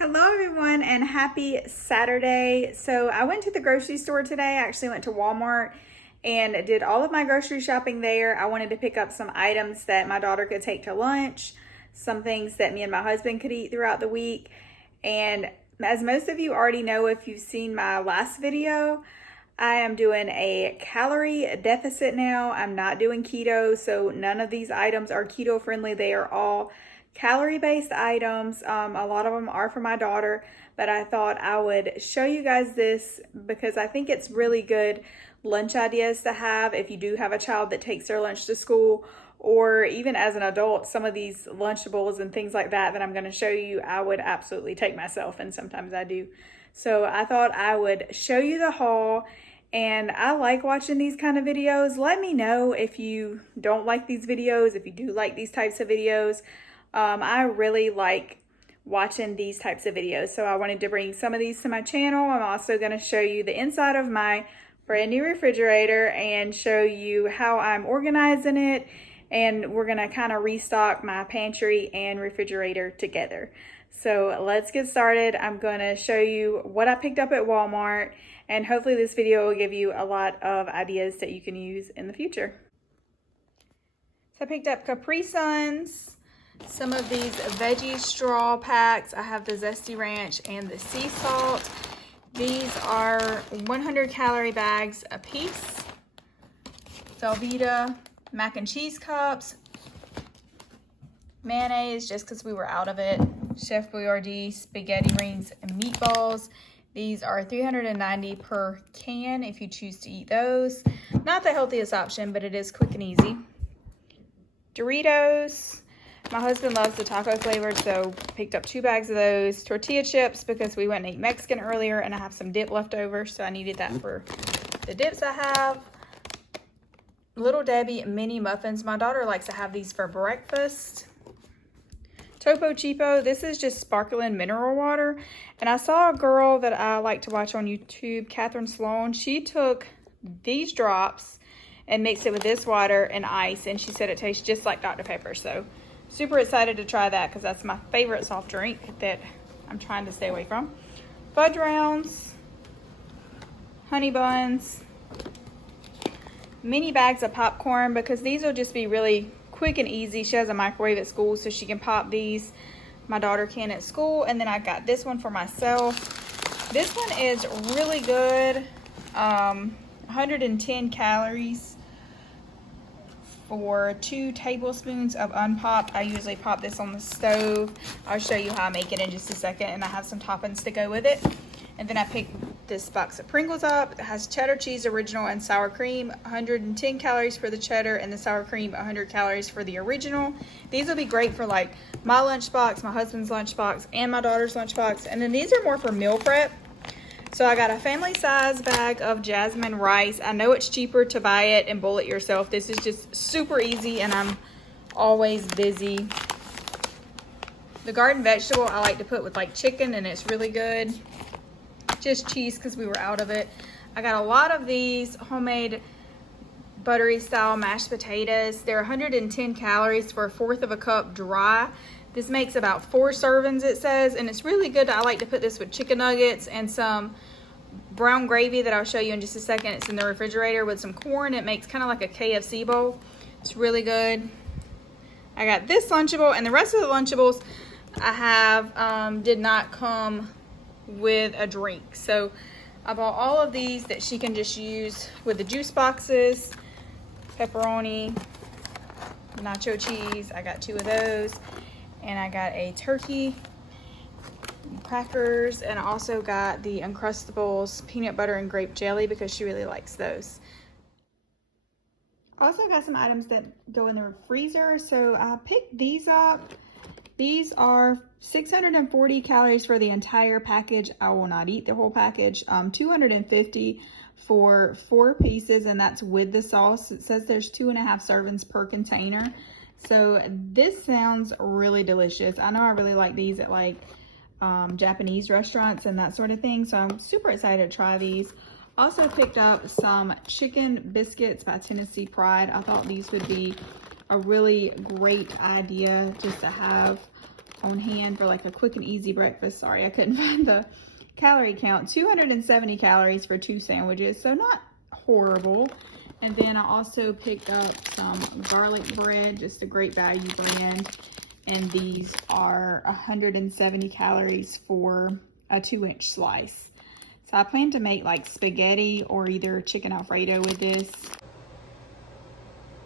Hello everyone and happy Saturday. So I went to the grocery store today. I actually went to Walmart and did all of my grocery shopping there. I wanted to pick up some items that my daughter could take to lunch, some things that me and my husband could eat throughout the week. And as most of you already know, if you've seen my last video, I am doing a calorie deficit now. I'm not doing keto, so none of these items are keto friendly. They are all calorie-based items. A lot of them are for my daughter, but I thought I would show you guys this because I think it's really good lunch ideas to have if you do have a child that takes their lunch to school, or even as an adult, some of these Lunchables and things like that I'm going to show you, I would absolutely take myself, and sometimes I do. So I thought I would show you the haul. And I like watching these kind of videos. Let me know if you don't like these videos, if you do like these types of videos. I really like watching these types of videos, so I wanted to bring some of these to my channel. I'm also going to show you the inside of my brand new refrigerator and show you how I'm organizing it, and we're going to kind of restock my pantry and refrigerator together. So let's get started. I'm going to show you what I picked up at Walmart, and hopefully this video will give you a lot of ideas that you can use in the future. So I picked up Capri Suns, some of these veggie straw packs. I have the Zesty Ranch and the sea salt. These are 100 calorie bags a piece. Velveeta mac and cheese cups. Mayonnaise, just because we were out of it. Chef Boyardee spaghetti rings and meatballs. These are $3.90 per can if you choose to eat those. Not the healthiest option, but it is quick and easy. Doritos. My husband loves the taco flavored, so picked up 2 bags of those. Tortilla chips because we went and ate Mexican earlier and I have some dip left over, so I needed that for the dips I have. Little Debbie mini muffins. My daughter likes to have these for breakfast. Topo Chico. This is just sparkling mineral water. And I saw a girl that I like to watch on YouTube, Catherine Sloan. She took these drops and mixed it with this water and ice, and she said it tastes just like Dr. Pepper. So super excited to try that because that's my favorite soft drink that I'm trying to stay away from. Fudge rounds, honey buns, mini bags of popcorn because these will just be really quick and easy. She has a microwave at school, so she can pop these. My daughter can at school. And then I got this one for myself. This one is really good. 110 calories for 2 tablespoons of unpopped. I usually pop this on the stove. I'll show you how I make it in just a second, and I have some toppings to go with it. And then I picked this box of Pringles up. It has cheddar cheese original and sour cream. 110 calories for the cheddar, and the sour cream 100 calories for the original. These will be great for like my lunchbox, my husband's lunchbox, and my daughter's lunchbox. And then these are more for meal prep. So I got a family size bag of jasmine rice. I know it's cheaper to buy it and boil it yourself. This is just super easy and I'm always busy. The garden vegetable I like to put with like chicken, and it's really good. Just cheese because we were out of it. I got a lot of these homemade buttery style mashed potatoes. They're 110 calories for 1/4 of a cup dry. This makes about 4 servings, it says, and it's really good. I like to put this with chicken nuggets and some brown gravy that I'll show you in just a second. It's in the refrigerator with some corn. It makes kind of like a KFC bowl. It's really good. I got this Lunchable, and the rest of the Lunchables I have did not come with a drink. So I bought all of these that she can just use with the juice boxes. Pepperoni, nacho cheese. I got 2 of those. And I got a turkey, crackers, and I also got the Uncrustables peanut butter and grape jelly because she really likes those. I also got some items that go in the freezer, so I picked these up. These are 640 calories for the entire package. I will not eat the whole package. 250 for 4 pieces, and that's with the sauce. It says there's 2.5 servings per container. So this sounds really delicious. I know I really like these at like Japanese restaurants and that sort of thing. So I'm super excited to try these. Also picked up some chicken biscuits by Tennessee Pride. I thought these would be a really great idea just to have on hand for like a quick and easy breakfast. Sorry, I couldn't find the calorie count. 270 calories for 2 sandwiches, so not horrible. And then I also picked up some garlic bread, just a great value brand. And these are 170 calories for a 2-inch slice. So I plan to make like spaghetti or either chicken Alfredo with this.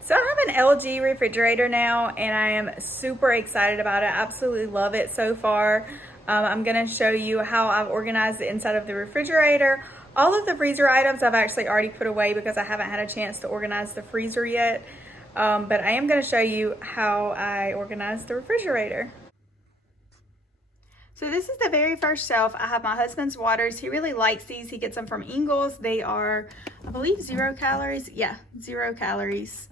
So I have an LG refrigerator now, and I am super excited about it. I absolutely love it so far. I'm gonna show you how I've organized the inside of the refrigerator. All of the freezer items I've actually already put away because I haven't had a chance to organize the freezer yet. But I am gonna show you how I organize the refrigerator. So this is the very first shelf. I have my husband's waters. He really likes these. He gets them from Ingles. They are, I believe, 0 calories. Yeah, 0 calories.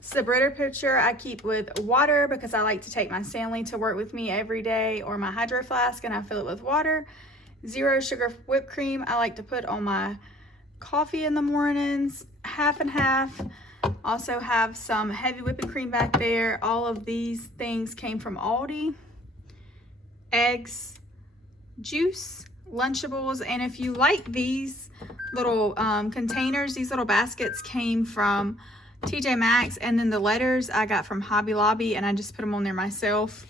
Sabrita pitcher I keep with water because I like to take my Stanley to work with me every day, or my hydro flask, and I fill it with water. 0 sugar whipped cream I like to put on my coffee in the mornings. Half and half. Also have some heavy whipping cream back there. All of these things came from Aldi. Eggs, juice, Lunchables, and if you like these little containers, these little baskets came from TJ Maxx, and then the letters I got from Hobby Lobby, and I just put them on there myself.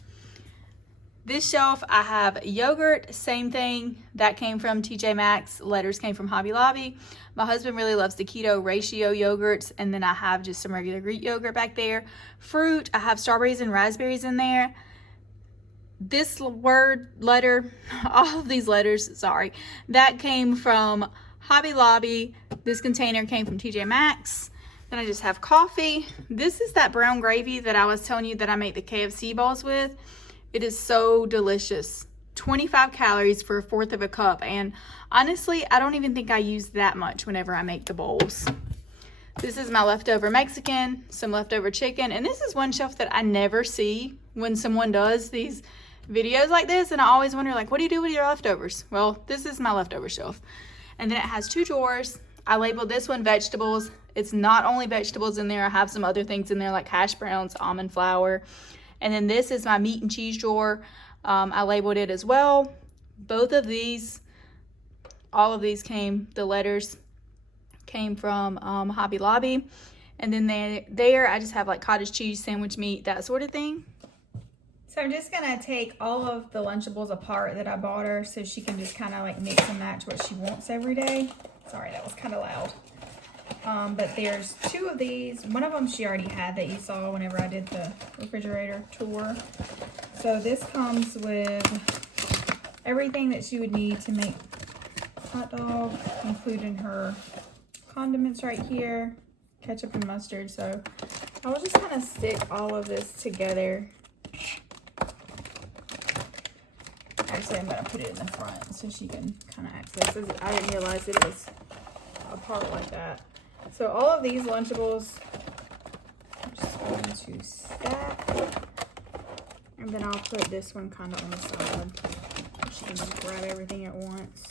This shelf I have yogurt, same thing, that came from TJ Maxx, letters came from Hobby Lobby. My husband really loves the keto ratio yogurts, and then I have just some regular Greek yogurt back there. Fruit, I have strawberries and raspberries in there. This letter, all of these letters, sorry, that came from Hobby Lobby. This container came from TJ Maxx. Then I just have coffee. This is that brown gravy that I was telling you that I make the KFC balls with. It is so delicious. 25 calories for 1/4 of a cup. And honestly, I don't even think I use that much whenever I make the bowls. This is my leftover Mexican, some leftover chicken. And this is one shelf that I never see when someone does these videos like this, and I always wonder, like, what do you do with your leftovers? Well, this is my leftover shelf. And then it has 2 drawers. I labeled this one vegetables. It's not only vegetables in there. I have some other things in there like hash browns, almond flour. And then this is my meat and cheese drawer. I labeled it as well. Both of these, all of these the letters came from Hobby Lobby. And then there I just have like cottage cheese, sandwich meat, that sort of thing. So I'm just gonna take all of the Lunchables apart that I bought her so she can just kind of like mix and match what she wants every day. Sorry, that was kind of loud. But there's 2 of these. One of them she already had that you saw whenever I did the refrigerator tour. So this comes with everything that she would need to make hot dog, including her condiments right here, ketchup and mustard. So I will just kind of stick all of this together. Actually, I'm going to put it in the front so she can kind of access it. I didn't realize it was apart like that. So all of these Lunchables, I'm just going to stack. And then I'll put this one kind of on the side so she can just grab everything at once.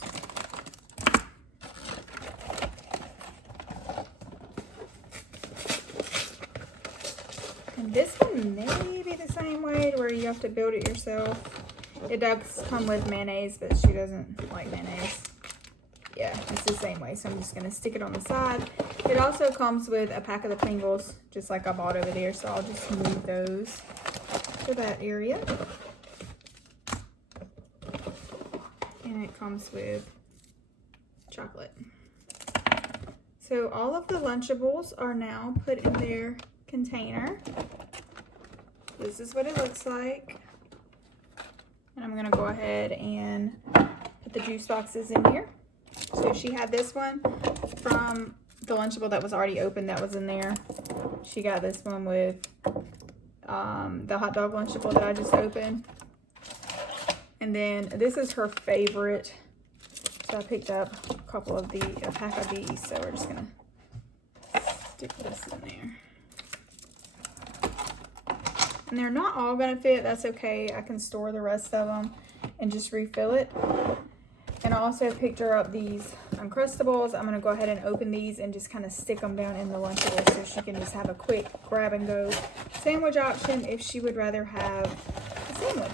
And this one may be the same way to where you have to build it yourself. It does come with mayonnaise, but she doesn't like mayonnaise. Yeah, it's the same way. So I'm just going to stick it on the side. It also comes with a pack of the Pringles, just like I bought over there. So I'll just move those to that area. And it comes with chocolate. So all of the Lunchables are now put in their container. This is what it looks like. And I'm going to go ahead and put the juice boxes in here. So she had this one from the Lunchable that was already open that was in there. She got this one with the hot dog Lunchable that I just opened. And then this is her favorite. So I picked up a pack of these. So we're just going to stick this in there. And they're not all going to fit. That's okay. I can store the rest of them and just refill it. And I also picked her up these Uncrustables. I'm gonna go ahead and open these and just kind of stick them down in the Lunchable so she can just have a quick grab and go sandwich option if she would rather have a sandwich.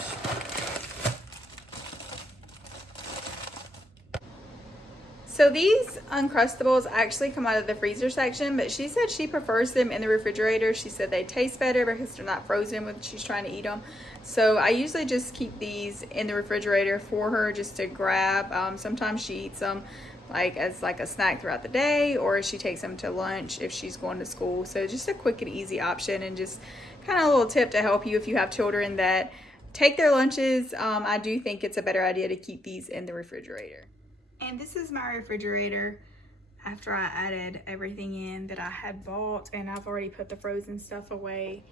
So these Uncrustables actually come out of the freezer section, but she said she prefers them in the refrigerator. She said they taste better because they're not frozen when she's trying to eat them. So I usually just keep these in the refrigerator for her just to grab. Sometimes she eats them as a snack throughout the day, or she takes them to lunch if she's going to school. So just a quick and easy option, and just kind of a little tip to help you if you have children that take their lunches. I do think it's a better idea to keep these in the refrigerator. And this is my refrigerator after I added everything in that I had bought, and I've already put the frozen stuff away.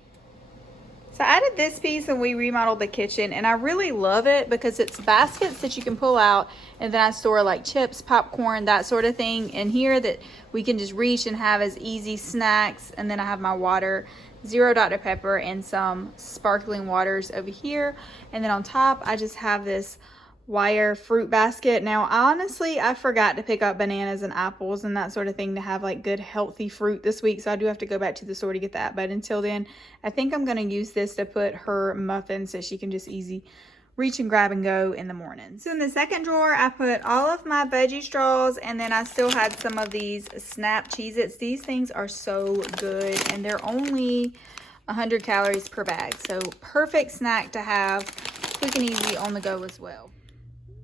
So I added this piece when we remodeled the kitchen, and I really love it because it's baskets that you can pull out, and then I store like chips, popcorn, that sort of thing in here that we can just reach and have as easy snacks. And then I have my water, 0 Dr. Pepper, and some sparkling waters over here. And then on top, I just have this wire fruit basket. Now, honestly, I forgot to pick up bananas and apples and that sort of thing to have like good healthy fruit this week, so I do have to go back to the store to get that. But until then, I think I'm going to use this to put her muffins so she can just easy reach and grab and go in the mornings. So in the second drawer, I put all of my veggie straws, and then I still had some of these Snap Cheez-Its. These things are so good, and they're only 100 calories per bag, so perfect snack to have quick and easy on the go as well.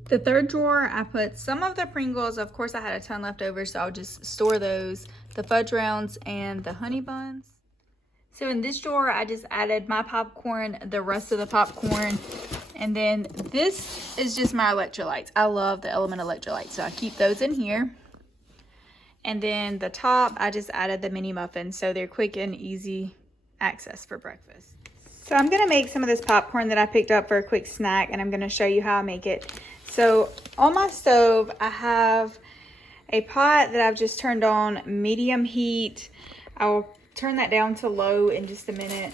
The third drawer, I put some of the Pringles. Of course, I had a ton left over, so I'll just store those, the fudge rounds and the honey buns. So in this drawer, I just added my popcorn, the rest of the popcorn, and then this is just my electrolytes. I love the Element electrolytes, so I keep those in here. And then the top, I just added the mini muffins, so they're quick and easy access for breakfast. So I'm gonna make some of this popcorn that I picked up for a quick snack, and I'm gonna show you how I make it. So on my stove, I have a pot that I've just turned on medium heat. I will turn that down to low in just a minute.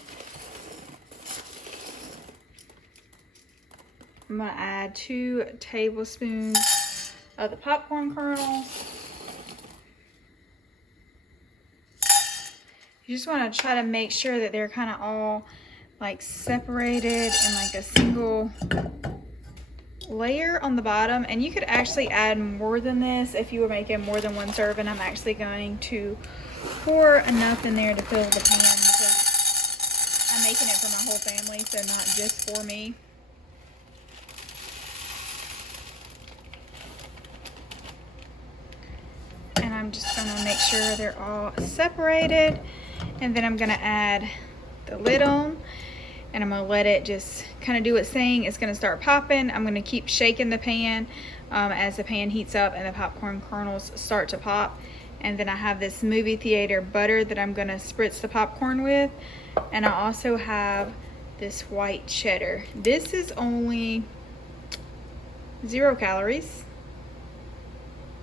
I'm gonna add 2 tablespoons of the popcorn kernels. You just wanna try to make sure that they're kind of all like separated in like a single layer on the bottom. And you could actually add more than this if you were making more than 1 serving. I'm actually going to pour enough in there to fill the pan because I'm making it for my whole family, so not just for me. And I'm just gonna make sure they're all separated, and then I'm gonna add the lid on, and I'm gonna let it just kind of do its thing. It's gonna start popping. I'm gonna keep shaking the pan as the pan heats up and the popcorn kernels start to pop. And then I have this movie theater butter that I'm gonna spritz the popcorn with. And I also have this white cheddar. This is only 0 calories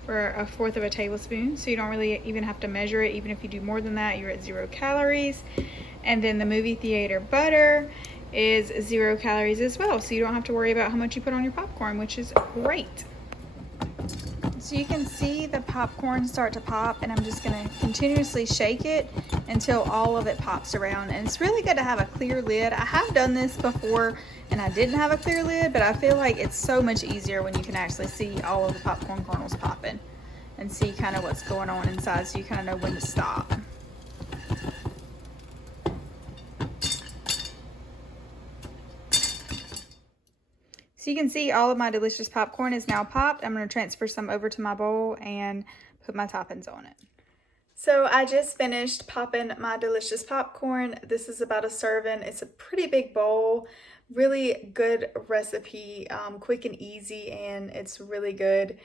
for 1/4 of a tablespoon. So you don't really even have to measure it. Even if you do more than that, you're at 0 calories. And then the movie theater butter is 0 calories as well, so you don't have to worry about how much you put on your popcorn, which is great. So you can see the popcorn start to pop, and I'm just gonna continuously shake it until all of it pops around. And it's really good to have a clear lid. I have done this before and I didn't have a clear lid, but I feel like it's so much easier when you can actually see all of the popcorn kernels popping and see kind of what's going on inside, so you kind of know when to stop. So you can see all of my delicious popcorn is now popped. I'm going to transfer some over to my bowl and put my toppings on it. So I just finished popping my delicious popcorn. This is about a serving. It's a pretty big bowl. Really good recipe, quick and easy, and it's really good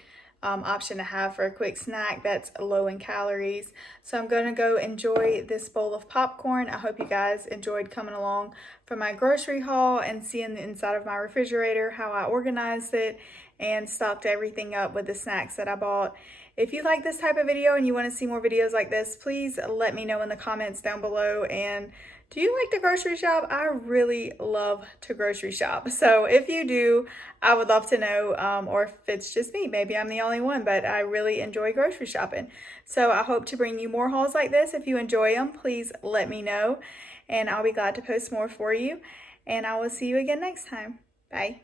option to have for a quick snack that's low in calories. So I'm going to go enjoy this bowl of popcorn. I hope you guys enjoyed coming along for my grocery haul and seeing the inside of my refrigerator, how I organized it and stocked everything up with the snacks that I bought. If you like this type of video and you want to see more videos like this, please let me know in the comments down below, and Do you like to grocery shop? I really love to grocery shop. So if you do, I would love to know, or if it's just me, maybe I'm the only one, but I really enjoy grocery shopping. So I hope to bring you more hauls like this. If you enjoy them, please let me know, and I'll be glad to post more for you. And I will see you again next time. Bye.